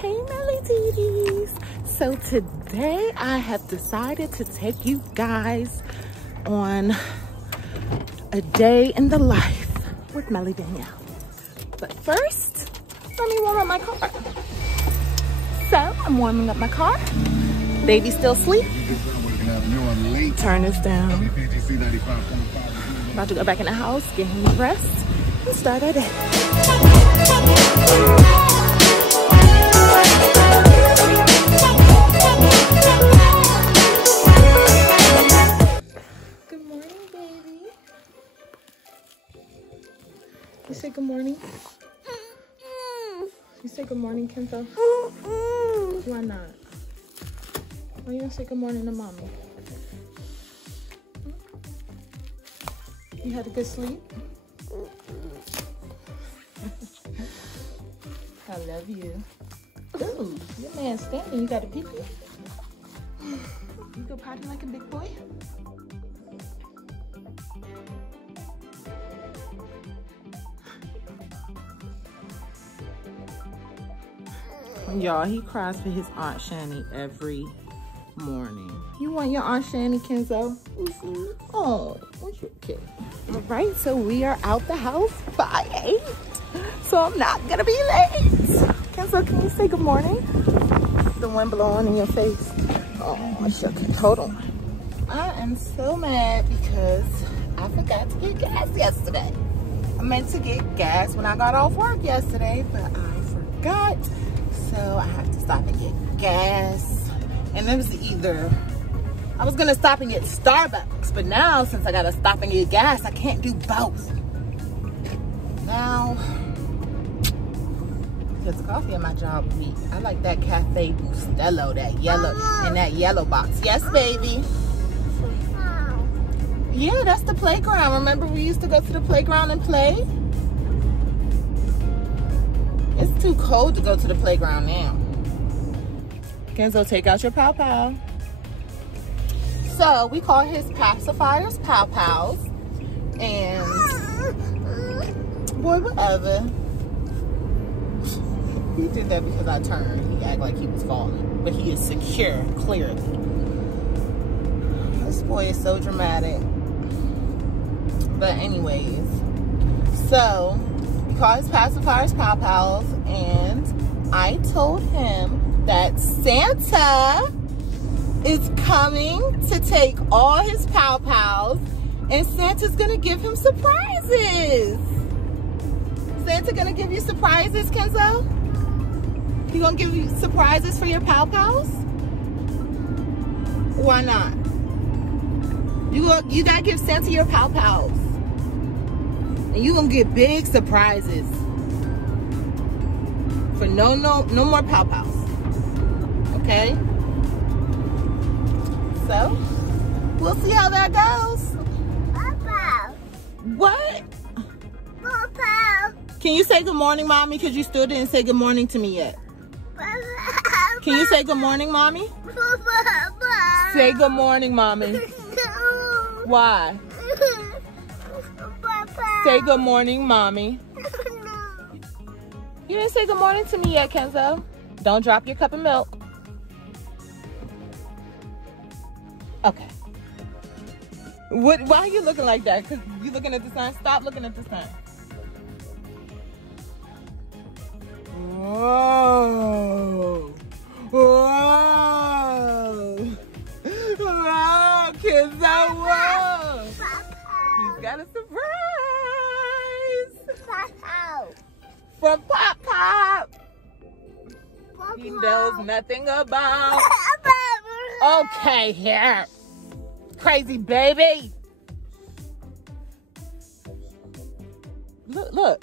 Hey Mellie Dee Dees. So today I have decided to take you guys on a day in the life with Mellie Danielle. But first, let me warm up my car. So I'm warming up my car. Baby's still asleep. Turn this down. About to go back in the house, get him dressed, and start our day. Good morning, baby. You say good morning? You say good morning, Kenzo? Why not? Why you don't say good morning to mommy? You had a good sleep? I love you. Ooh, your man's standing. You got a pee-pee? You go potty like a big boy? Y'all, he cries for his Aunt Shani every morning. You want your Aunt Shani, Kenzo? Oh, what's your kid? All right, so we are out the house by 8, so I'm not gonna be late. Kenzo, can you say good morning? The wind blowing in your face. Oh, shook it. Hold on. I am so mad because I forgot to get gas yesterday. I meant to get gas when I got off work yesterday, but I forgot. So I have to stop and get gas. And it was either, I was gonna stop and get Starbucks, but now since I gotta stop and get gas, I can't do both. Now, because the coffee at my job is weak. I like that Cafe Bustelo, that yellow, in that yellow box. Yes, baby. Yeah, that's the playground. Remember we used to go to the playground and play? It's too cold to go to the playground now. Kenzo, take out your pow pow. So we call his pacifiers pow pows. And boy, whatever. He did that because I turned. He acted like he was falling. But he is secure, clearly. This boy is so dramatic. But anyways, so we call his pacifiers pow pows, and I told him that Santa is coming to take all his pow pows, and Santa's gonna give him surprises. Santa gonna give you surprises, Kenzo? He gonna give you surprises for your pow pows? Why not? You gotta give Santa your pow pows. And you gonna get big surprises. For no more pow pows. Okay? So, we'll see how that goes. Pow-pow. What? Pow-pow. Can you say good morning, mommy? Because you still didn't say good morning to me yet. Can you say good morning, mommy? Say good morning, mommy. Why? Say good morning, mommy. You didn't say good morning to me yet, Kenzo. Don't drop your cup of milk. Okay. Why are you looking like that? Because you looking at the sign? Stop looking at the sign. Whoa. Whoa. Whoa, Kenzo, whoa. He's got a surprise. From Pop Pop. He knows nothing about. Okay, here. Crazy baby. Look.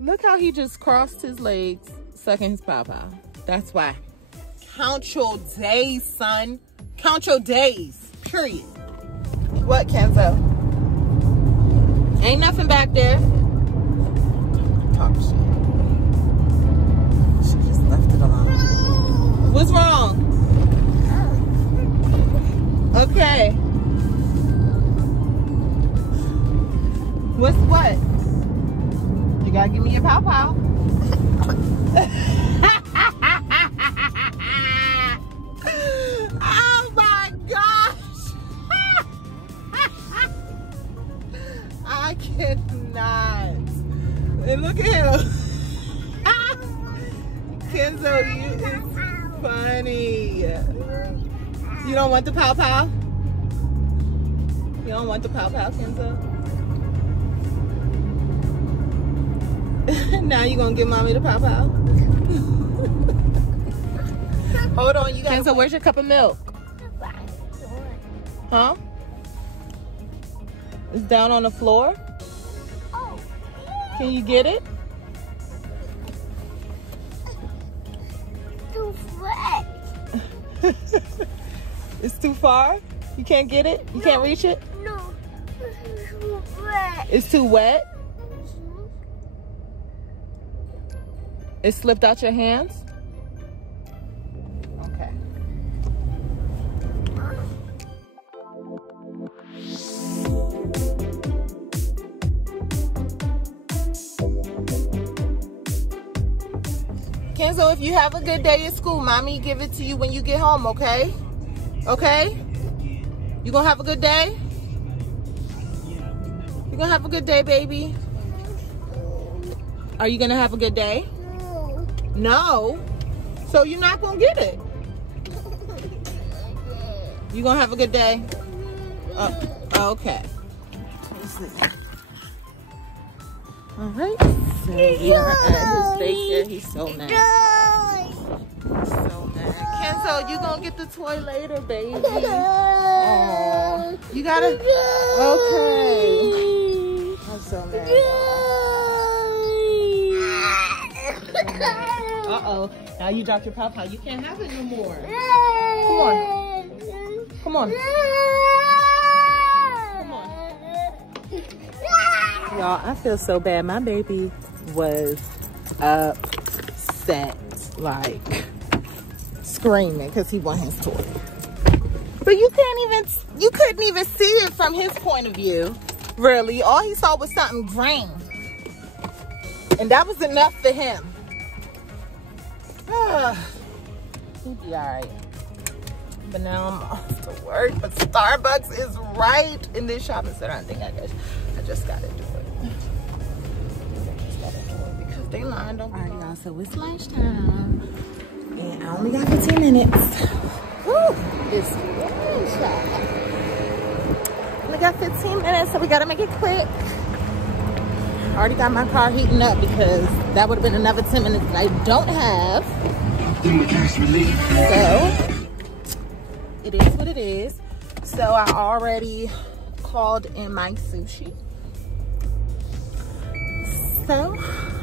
Look how he just crossed his legs, sucking his pow pow. That's why. Count your days, son. Count your days. Period. What, Kenzo? Ain't nothing back there. Talk shit. She just left it alone. What's wrong? Okay. What's what? You gotta give me your pow pow. Kenzo, you is funny. You don't want the pow pow? You don't want the pow pow, Kenzo? Now you gonna give mommy the pow pow? Hold on, you got. Kenzo, where's your cup of milk? Huh? It's down on the floor? Can you get it? Too wet. It's too far? You can't get it? You can't reach it? No. It's too wet. It's too wet? It slipped out your hands? Okay. Kenzo, if you have a good day at school, mommy give it to you when you get home, okay? Okay? You gonna have a good day? You gonna have a good day, baby? Are you gonna have a good day? No? So you're not gonna get it? You gonna have a good day? Okay. All right. So we are at his daycare. He's so mad. He's so mad. Kenzo, you gonna get the toy later, baby. Aww. You gotta. Okay. I'm so mad. Uh-oh. Now you dropped your pop-pop. You can't have it no more. Come on. Come on. Come on. Y'all, I feel so bad. My baby was upset, like screaming because he won his toy. But you couldn't even see it from his point of view. Really. All he saw was something green. And that was enough for him. He'll be alright. But now I'm off to work. But Starbucks is right in this shopping center. I think I just gotta do it. Because they lined up. Alright, y'all. So it's lunchtime. And I only got 15 minutes. Whew, it's lunchtime. Only got 15 minutes, so we gotta make it quick. I already got my car heating up because that would have been another 10 minutes that I don't have. So, it is what it is. So, I already called in my sushi. So,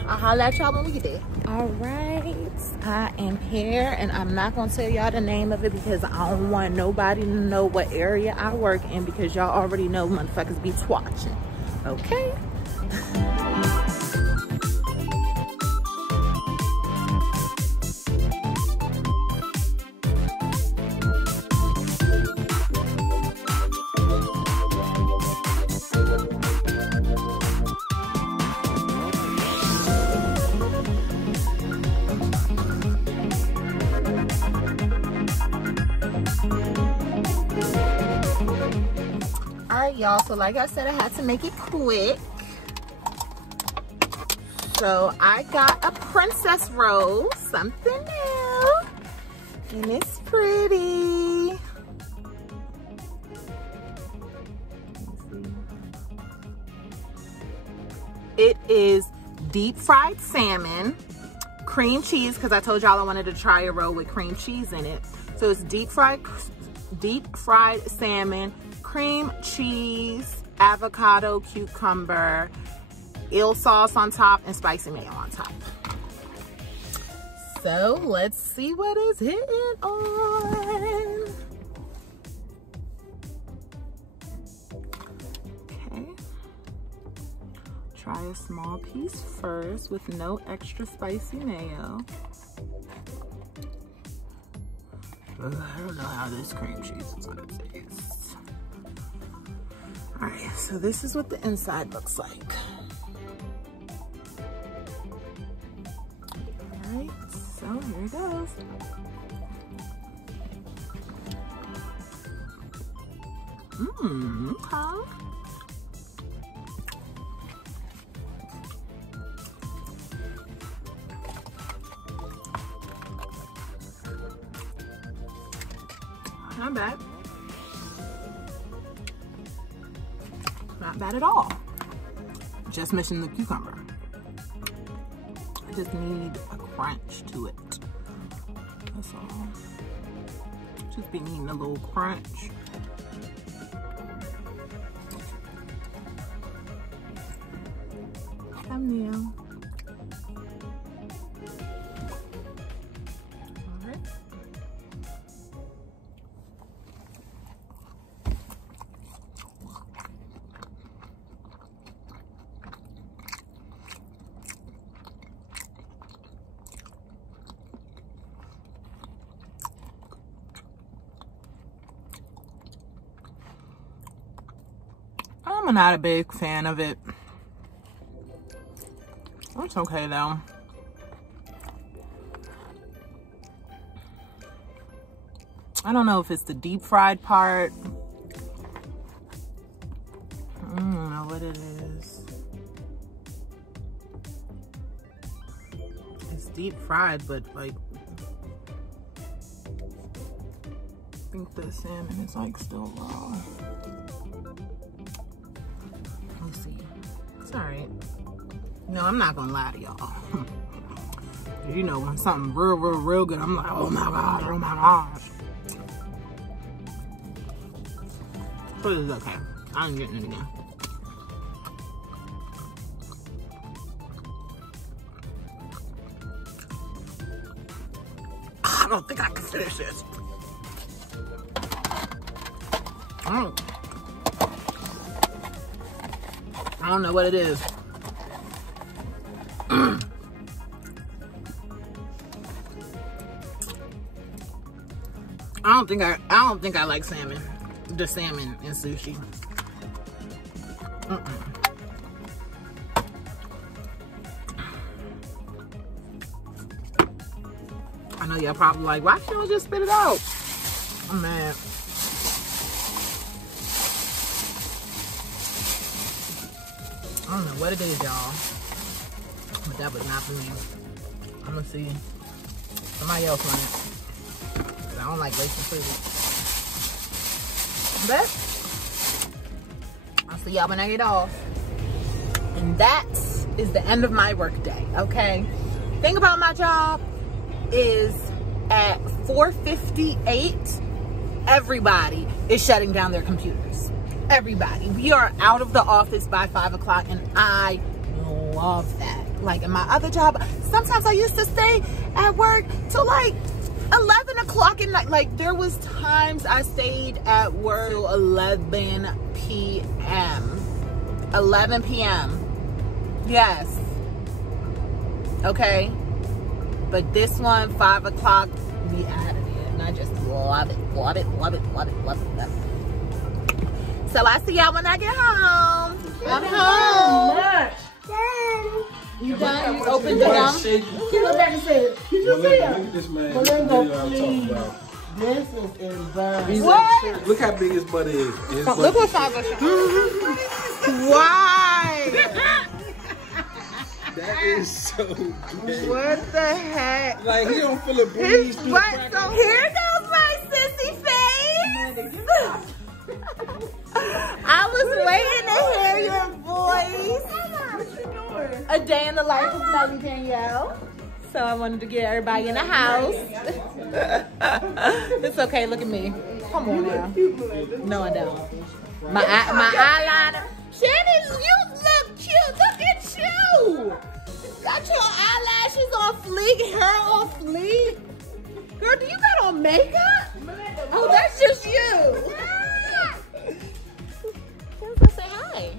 I'll holler at y'all when we get there. All right, I am here and I'm not gonna tell y'all the name of it because I don't want nobody to know what area I work in because y'all already know motherfuckers be twatching. Okay? Y'all, so like I said, I had to make it quick. So I got a princess roll, something new, and it's pretty. It is deep fried salmon, cream cheese, because I told y'all I wanted to try a roll with cream cheese in it. So it's deep fried salmon, cream cheese, avocado, cucumber, eel sauce on top, and spicy mayo on top. So let's see what is hitting on. Okay. Try a small piece first with no extra spicy mayo. I don't know how this cream cheese is gonna taste. All right, so this is what the inside looks like. All right, so here it goes. Okay. Not bad. Not bad at all. Just missing the cucumber. I just need a crunch to it. That's all. Just be needing a little crunch. Come now. I'm not a big fan of it. It's okay though. I don't know if it's the deep fried part. I don't know what it is. It's deep fried, but like, I think the salmon is like still raw. Let's see. It's all right. No, I'm not gonna lie to y'all. You know, when something real good, I'm like, oh my gosh, oh my gosh. But it's okay. I ain't getting it again. I don't think I can finish this. I don't know what it is. I don't think I like salmon. The salmon in sushi. I know y'all probably like, why can't we just spit it out? I'm mad. I don't know what it is, y'all. But that was not for me. I'm gonna see. Somebody else want it. I don't like wasting food. But I'll see y'all when I get off. And that is the end of my work day, okay? Thing about my job is at 4:58, everybody is shutting down their computers. Everybody. We are out of the office by 5 o'clock, and I love that. Like in my other job, sometimes I used to stay at work till like 11 o'clock at night. Like there was times I stayed at work till 11 p.m. 11 p.m. Yes. Okay. But this one, 5 o'clock, we out of it. And I just love it, love it, love it, love it, love it, love it. So I see y'all when I get home. I'm home. You done? You opened the gum? He looked back and said, "Did you see him?" Look at this man. Melinda, please. This is embarrassing. What? Look how big his butt is. Look what Father Why? That is so gay. What the heck? Like, he don't feel a breeze His through butt, the so here goes my sissy face. I was waiting to hear your voice. What you doing? A day in the life of Mellie Danielle. So I wanted to get everybody in the house. It's okay, look at me. Come on now. No, I don't. My eyeliner. Shannon, you look cute. Look at you. Got your eyelashes on fleek, hair on fleek. Girl, do you got on makeup? Oh, that's just you. Kenzo, say hi.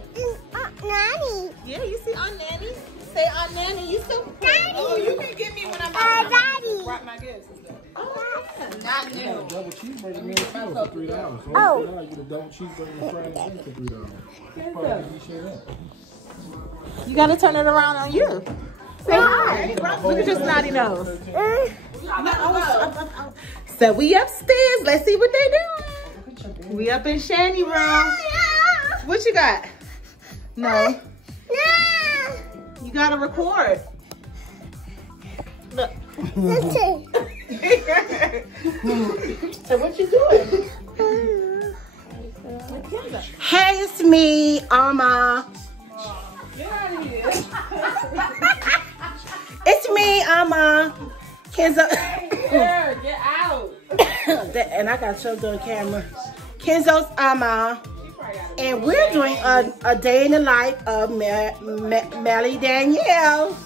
Nanny. Yeah, you see Aunt Nanny? Say Aunt Nanny, you so Daddy. Oh, you can give me when I'm Daddy. wrap my gifts and stuff. Oh, yeah. Not new. double cheeseburger meal for $3. So Oh. now you get a double cheeseburger and fries and for $3. You gotta turn it around on you. Say hi. Look at your snotty nose. So we upstairs. Let's see what they doing. We up in Shanny room. What you got? No. You gotta record. Look. So what you doing? Hey, it's me, Alma. Get out of here. It's me, Alma. Kenzo. Here, get out. And I got to show the camera. Kenzo's Alma. And we're doing a day in the life of Mellie Danielle.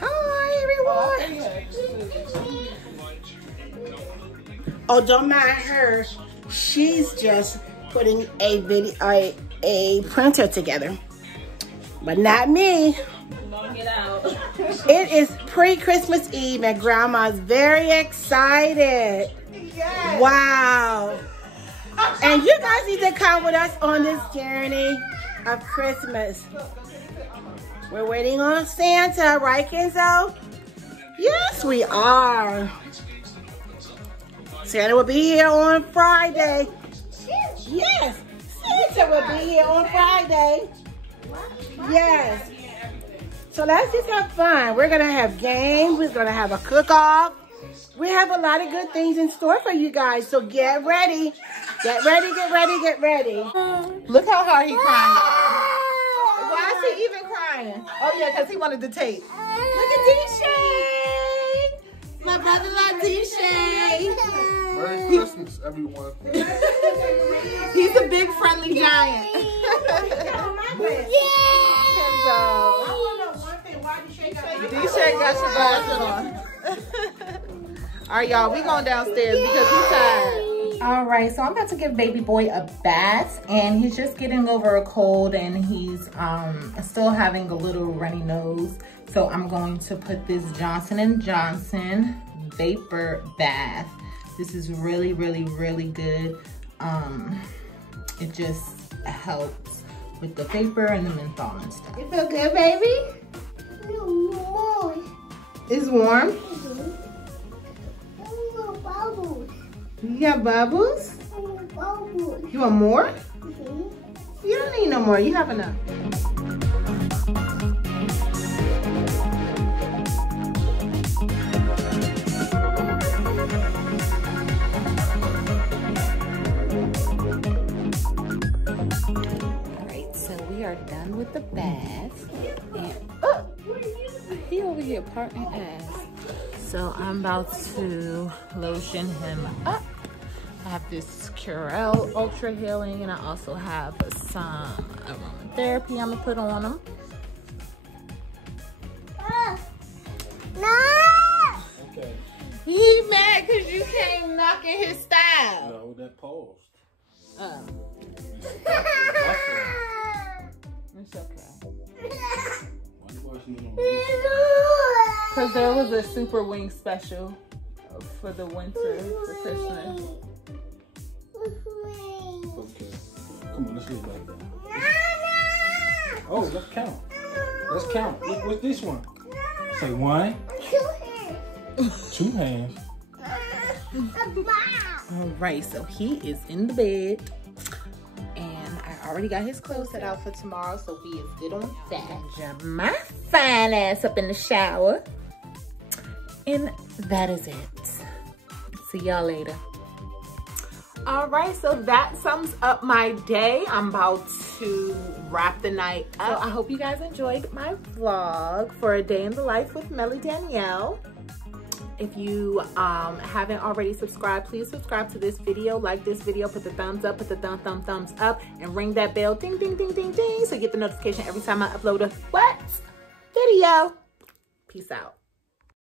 Hi, everyone. Oh, don't mind her. She's just putting a printer together. But not me. Don't get out. It is pre-Christmas Eve and Grandma's very excited. Yes. Wow. And you guys need to come with us on this journey of Christmas. We're waiting on Santa, right, Kenzo? Yes, we are. Santa will be here on Friday. Yes, Santa will be here on Friday. Yes. So let's just have fun. We're going to have games. We're going to have a cook-off. We have a lot of good things in store for you guys. So get ready. Get ready, get ready, get ready. Look how hard he's crying. Why is he even crying? Oh yeah, because he wanted the tape. Look at D-Shay. My brother loves D-Shay. Merry Christmas, everyone. He's a big friendly giant. D-Shay got your glasses on. All right, y'all, we going downstairs because he's tired. All right, so I'm about to give baby boy a bath, and he's just getting over a cold, and he's still having a little runny nose. So I'm going to put this Johnson & Johnson vapor bath. This is really, really, really good. It just helps with the vapor and the menthol and stuff. You feel good, baby? It's warm? You got bubbles? You want more? You don't need no more. You have enough. All right, so we are done with the bath. And he over here parting ass. So I'm about to lotion him up. I have this Curel Ultra Healing, and I also have some aromatherapy I'm gonna put on him. Okay. He mad because you came knocking his style. No, that paused. It's okay. Because there was a Super Wing special for the winter, for Christmas. Okay. Come on, let's leave like that. Oh, let's count. Let's count. Look, what's this one? Say 1. 2 hands. All right, so he is in the bed, and I already got his clothes set out for tomorrow, so he is good on that. Jump my fine ass up in the shower, and that is it. See y'all later. All right, so that sums up my day. I'm about to wrap the night up. So I hope you guys enjoyed my vlog for a day in the life with Mellie Danielle. If you haven't already subscribed, please subscribe to this video, like this video, put the thumbs up, put the thumbs up, and ring that bell, ding, ding, ding, ding, ding, so you get the notification every time I upload a video. Peace out.